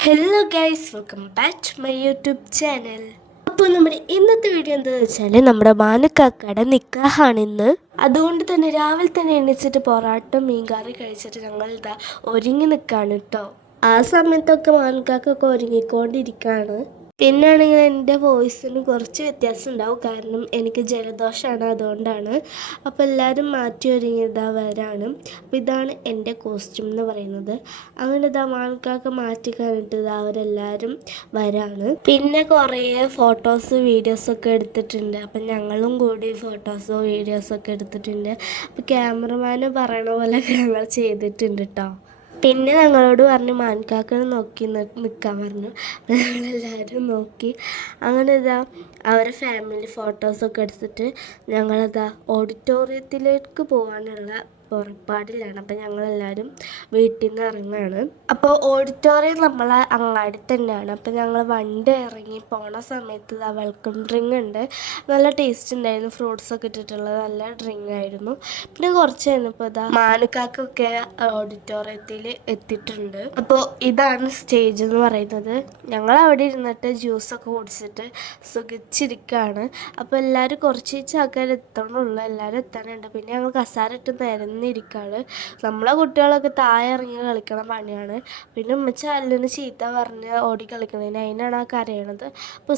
Hello guys welcome back to my YouTube channel അപ്പോൾ നമ്മുടെ ഇന്നത്തെ വീഡിയോ എന്താണെന്ന് വെച്ചാൽ നമ്മുടെ മാനക്കാക്കട നിക്കാഹാണ് ഇന്ന്. അതുകൊണ്ട് തന്നെ രാവിലെ തന്നെ എണീച്ചിട്ട് പൊറാട്ടും മീൻകറി കഴിച്ചിട്ട് ഞങ്ങൾ ഇതാ ഒരുങ്ങി നിൽക്കുകയാണ് കേട്ടോ ആ സമയത്തൊക്കെ മാനക്കാക്കൊക്കെ ഒരുങ്ങിക്കൊണ്ടിരിക്കുകയാണ് പിന്നാണെങ്കിൽ എന്റെ വോയിസിന് കുറച്ച് വ്യത്യാസം ഉണ്ടാവും. കാരണം എനിക്ക് ജലദോഷമാണ് അതുകൊണ്ടാണ്. അപ്പോൾ എല്ലാവരും മാറ്റി ഒരുങ്ങിയതാ വരാണ്. അപ്പോൾ ഇതാണ് എന്റെ കോസ്റ്റ്യൂം എന്ന് പറയുന്നത്. അങ്ങനെ ഇതാ മാൾക്കാർക്ക് മാറ്റി ഇതാ അവരെല്ലാവരും വരാണ്. പിന്നെ കുറേ ഫോട്ടോസ് വീഡിയോസൊക്കെ എടുത്തിട്ടുണ്ട്. അപ്പം ഞങ്ങളും കൂടി ഫോട്ടോസോ വീഡിയോസൊക്കെ എടുത്തിട്ടുണ്ട്. അപ്പോൾ ക്യാമറമാന് പറയണ പോലെ ഞങ്ങൾ ചെയ്തിട്ടുണ്ട് കേട്ടോ പിന്നെ ഞങ്ങളോട് പറഞ്ഞു മാൻകാക്കനെ നോക്കി നിൽക്കാൻ പറഞ്ഞു. ഞങ്ങളെല്ലാവരും നോക്കി. അങ്ങനെ ഇതാ അവരെ ഫാമിലി ഫോട്ടോസൊക്കെ എടുത്തിട്ട് ഞങ്ങളിതാ ഓഡിറ്റോറിയത്തിലേക്ക് പോകാനുള്ള പുറപ്പാടിലാണ് അപ്പോൾ ഞങ്ങളെല്ലാവരും വീട്ടിൽ നിന്ന് ഇറങ്ങുകയാണ് അപ്പോൾ ഓഡിറ്റോറിയം നമ്മളെ അങ്ങാടി തന്നെയാണ്. അപ്പോൾ ഞങ്ങൾ വണ്ടി ഇറങ്ങി പോണ സമയത്ത് ആ വെൽക്കം ഡ്രിങ്ക് ഉണ്ട്. നല്ല ടേസ്റ്റ് ഉണ്ടായിരുന്നു. ഫ്രൂട്ട്സ് ഒക്കെ ഇട്ടിട്ടുള്ള നല്ല ഡ്രിങ്ക് ആയിരുന്നു. പിന്നെ കുറച്ച് കഴിഞ്ഞപ്പോൾ ഇതാ മാനുക്കാക്കൊക്കെ ഓഡിറ്റോറിയത്തിൽ എത്തിയിട്ടുണ്ട്. അപ്പോൾ ഇതാണ് സ്റ്റേജ് എന്ന് പറയുന്നത്. ഞങ്ങൾ അവിടെ ഇരുന്നിട്ട് ജ്യൂസൊക്കെ കുടിച്ചിട്ട് സുഖിച്ചിരിക്കുകയാണ് അപ്പോൾ എല്ലാവരും കുറച്ച് ആൾക്കാർ എത്തണുള്ളൂ. എല്ലാവരും എത്താനുണ്ട്. പിന്നെ ഞങ്ങൾ കസാര ഇട്ട് നിരന്നിരിക്കുകയാണ് നമ്മളെ കുട്ടികളൊക്കെ താഴെ ഇറങ്ങി കളിക്കണ പണിയാണ്. പിന്നെ ഉമ്മച്ച അല്ലിന് ചീത്ത പറഞ്ഞ് ഓടി കളിക്കണതിന് അതിനാണ് ആ കരയണത്. അപ്പോൾ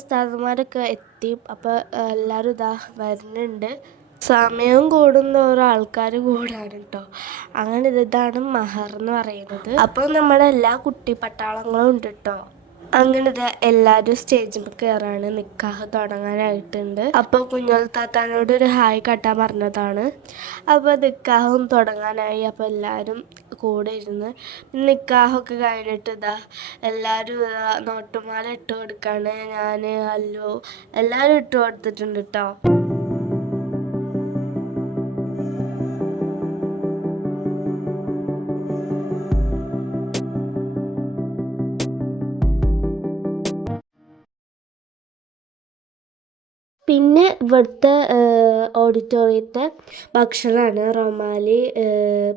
എത്തി. അപ്പോൾ എല്ലാവരും ഇതാ വരുന്നുണ്ട് സമയം കൂടുന്നോരോ ആൾക്കാർ കൂടാണ് കേട്ടോ അങ്ങനെ ഇതാണ് മഹർ എന്ന് പറയുന്നത്. അപ്പോൾ നമ്മുടെ എല്ലാ കുട്ടി പട്ടാളങ്ങളും ഉണ്ട് കേട്ടോ അങ്ങനെ ഇത് എല്ലാവരും സ്റ്റേജിൽ കയറാണ് നിക്കാഹ് തുടങ്ങാനായിട്ടുണ്ട്. അപ്പോൾ കുഞ്ഞോൾ താത്താനോട് ഒരു ഹായ് കട്ടാൻ പറഞ്ഞതാണ്. അപ്പോൾ നിക്കാഹും തുടങ്ങാനായി അപ്പോൾ എല്ലാരും കൂടെ ഇരുന്ന് നിക്കാഹൊക്കെ കഴിഞ്ഞിട്ട് ഇതാ എല്ലാരും നോട്ടുമാല ഇട്ട് കൊടുക്കാണ്. ഞാൻ അല്ലു എല്ലാരും ഇട്ട് കൊടുത്തിട്ടുണ്ട് കേട്ടോ പിന്നെ ഇവിടുത്തെ ഓഡിറ്റോറിയത്തെ ഭക്ഷണമാണ് റൊമാലി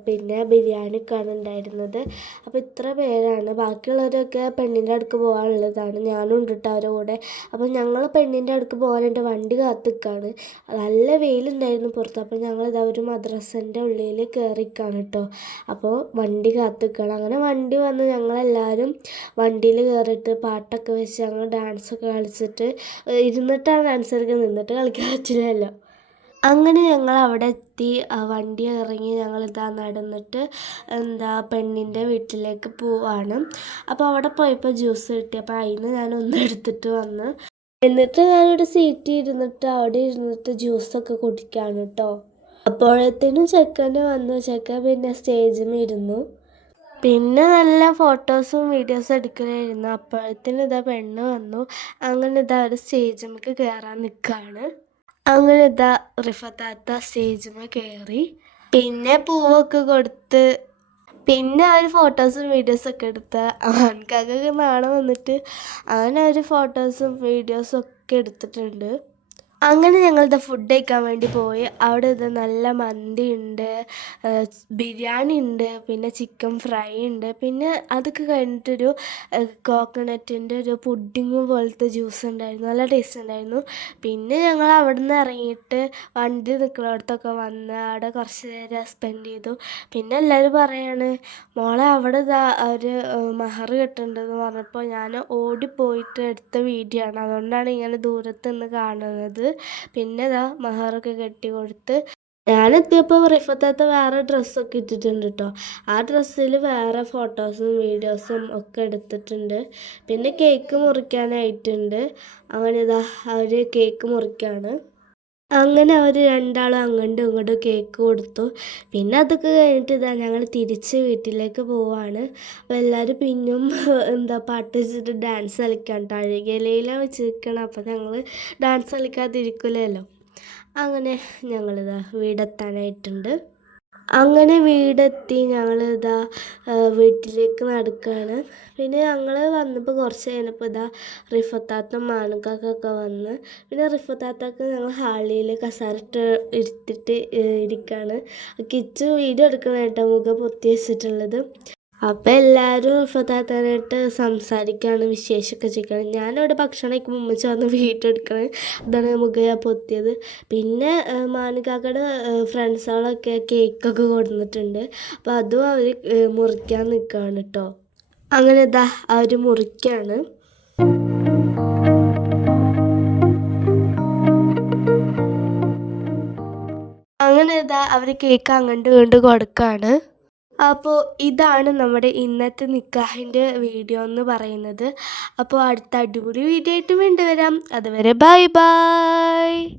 പിന്നെ ബിരിയാണിയൊക്കെയാണ് ഉണ്ടായിരുന്നത്. അപ്പോൾ ഇത്ര പേരാണ്. ബാക്കിയുള്ളവരൊക്കെ പെണ്ണിന്റെ അടുക്ക് പോകാനുള്ളതാണ്. ഞാനും ഉണ്ട് കേട്ടോ അവരുടെ കൂടെ. അപ്പോൾ ഞങ്ങൾ പെണ്ണിന്റെ അടുക്ക് പോകാനായിട്ട് വണ്ടി കാത്ത് നിൽക്കുകയാണ് നല്ല വെയിലുണ്ടായിരുന്നു പുറത്ത്. അപ്പോൾ ഞങ്ങൾ ഇതാ ഒരു മദ്രസന്റെ ഉള്ളിൽ കയറിക്കാണ് കേട്ടോ അപ്പോൾ വണ്ടി കാത്ത് അങ്ങനെ വണ്ടി വന്ന് ഞങ്ങളെല്ലാവരും വണ്ടിയിൽ കയറിയിട്ട് പാട്ടൊക്കെ വെച്ച് ഞങ്ങൾ ഡാൻസൊക്കെ കളിച്ചിട്ട് ഇരുന്നിട്ടാണ് ഡാൻസ് കളിക്കുന്നത്. നിന്നിട്ട് കളിക്കാൻ പറ്റില്ലല്ലോ. അങ്ങനെ ഞങ്ങൾ അവിടെ എത്തി. വണ്ടി ഇറങ്ങി ഞങ്ങൾ ഇതാ നടന്നിട്ട് എന്താ പെണ്ണിന്റെ വീട്ടിലേക്ക് പോവാണ്. അപ്പോൾ അവിടെ പോയപ്പോൾ ജ്യൂസ് കിട്ടി. അപ്പോൾ അതിന് ഞാൻ ഒന്ന് എടുത്തിട്ട് വന്ന് എന്നിട്ട് ഞാനൊരു സീറ്റ് ഇരുന്നിട്ട് അവിടെ ഇരുന്നിട്ട് ജ്യൂസൊക്കെ കുടിക്കാണ് കേട്ടോ അപ്പോഴത്തേനും ചെക്കന് വന്നു. ചെക്കൻ പിന്നെ സ്റ്റേജിൽ ഇരുന്നു. പിന്നെ നല്ല ഫോട്ടോസും വീഡിയോസും എടുക്കലായിരുന്നു. അപ്പോഴത്തേന് ഇതാ പെണ്ണ് വന്നു. അങ്ങനെ ഇതാ ഒരു സ്റ്റേജിലേക്ക് കയറാൻ നിൽക്കുകയാണ് അങ്ങനെ ഇതാ റിഫത്താത്ത സ്റ്റേജിൽ കയറി പിന്നെ പൂവൊക്കെ കൊടുത്ത് പിന്നെ അവർ ഫോട്ടോസും വീഡിയോസും ഒക്കെ എടുത്ത് ആൺകാക്കൊക്കെ നാളെ വന്നിട്ട് അങ്ങനെ അവർ ഫോട്ടോസും വീഡിയോസും ഒക്കെ എടുത്തിട്ടുണ്ട്. അങ്ങനെ ഞങ്ങളിത് ഫുഡ് കഴിക്കാൻ വേണ്ടി പോയി. അവിടെ ഇത് നല്ല മന്തി ഉണ്ട് ബിരിയാണി ഉണ്ട് പിന്നെ ചിക്കൻ ഫ്രൈ ഉണ്ട്. പിന്നെ അതൊക്കെ കഴിഞ്ഞിട്ടൊരു കോക്കനട്ടിന്റെ ഒരു പുഡിങ് പോലത്തെ ജ്യൂസ് ഉണ്ടായിരുന്നു. നല്ല ടേസ്റ്റ് ഉണ്ടായിരുന്നു. പിന്നെ ഞങ്ങൾ അവിടെ നിന്ന് ഇറങ്ങിയിട്ട് വണ്ടി നിൽക്കുന്നിടത്തൊക്കെ വന്ന് അവിടെ കുറച്ച് നേരം സ്പെൻഡ് ചെയ്തു. പിന്നെ എല്ലാവരും പറയാണ് മോളെ അവിടെ ഒരു മഹർ കിട്ടുന്നുണ്ടെന്ന് പറഞ്ഞപ്പോൾ ഞാൻ ഓടിപ്പോയിട്ട് എടുത്ത വീഡിയോ ആണ്. അതുകൊണ്ടാണ് ഇങ്ങനെ ദൂരത്ത് നിന്ന് കാണുന്നത്. പിന്നെ ഇതാ മഹാറൊക്കെ കെട്ടി കൊടുത്ത് ഞാനെത്തിയപ്പോൾ റിഫത്താത്ത വേറെ ഡ്രസ്സൊക്കെ ഇട്ടിട്ടുണ്ട് കേട്ടോ ആ ഡ്രസ്സിൽ വേറെ ഫോട്ടോസും വീഡിയോസും ഒക്കെ എടുത്തിട്ടുണ്ട്. പിന്നെ കേക്ക് മുറിക്കാനായിട്ടുണ്ട്. അങ്ങനെ ഇതാ അവർ കേക്ക് മുറിക്കാണ്. അങ്ങനെ അവർ രണ്ടാളും അങ്ങോട്ടും ഇങ്ങോട്ടും കേക്ക് കൊടുത്തു. പിന്നെ അതൊക്കെ കഴിഞ്ഞിട്ട് ഇതാ ഞങ്ങൾ തിരിച്ച് വീട്ടിലേക്ക് പോവാണ്. അപ്പോൾ എല്ലാവരും പിന്നും എന്താ പാട്ട് വെച്ചിട്ട് ഡാൻസ് കളിക്കാൻ കേട്ടോ അഴുകയിലയിലാണ് വെച്ചിരിക്കണം. അപ്പോൾ ഞങ്ങൾ ഡാൻസ് കളിക്കാതിരിക്കില്ലല്ലോ അങ്ങനെ ഞങ്ങളിതാ വീടെത്താനായിട്ടുണ്ട്. അങ്ങനെ വീടെത്തി ഞങ്ങൾ ഇതാ വീട്ടിലേക്ക് നടക്കുകയാണ് പിന്നെ ഞങ്ങൾ വന്നപ്പോൾ കുറച്ച് കഴിഞ്ഞപ്പോൾ ഇതാ റിഫത്താത്തും മാനുക്കാക്കൊക്കെ വന്ന് പിന്നെ റിഫത്താത്തൊക്കെ ഞങ്ങൾ ഹാളിയിൽ കസാരട്ട് ഇരുത്തിയിട്ട് ഇരിക്കുകയാണ് കിച്ചു വീഡിയോ എടുക്കണം മുഖം പൊത്തി വെച്ചിട്ടുള്ളത്. അപ്പം എല്ലാവരും ഫതാത്താനായിട്ട് സംസാരിക്കുകയാണ് വിശേഷമൊക്കെ ചോദിക്കണം. ഞാനവിടെ ഭക്ഷണം കഴിക്കുമ്പോൾ ഉമ്മച്ചി വന്ന് വീട്ടെടുക്കണം. അതാണ് നമുക്ക് പൊത്തിയത്. പിന്നെ മാനുകാക്കയുടെ ഫ്രണ്ട്സുകളൊക്കെ കേക്കൊക്കെ കൊടുത്തിട്ടുണ്ട് അപ്പോൾ അതും അവർ മുറിക്കാൻ നിൽക്കുകയാണ് കേട്ടോ അങ്ങനെ ഇതാ അവർ മുറിക്കുകയാണ് അങ്ങനെ ഇതാ അവർ കേക്ക് അങ്ങോട്ട് വീണ്ടും കൊടുക്കുകയാണ് അപ്പോൾ ഇതാണ് നമ്മുടെ ഇന്നത്തെ നിക്കാഹിന്റെ വീഡിയോ എന്ന് പറയുന്നത്. അപ്പോൾ അടുത്ത അടിപൊളി വീഡിയോ ആയിട്ട് വീണ്ടും വരാം. അതുവരെ ബൈ ബൈ.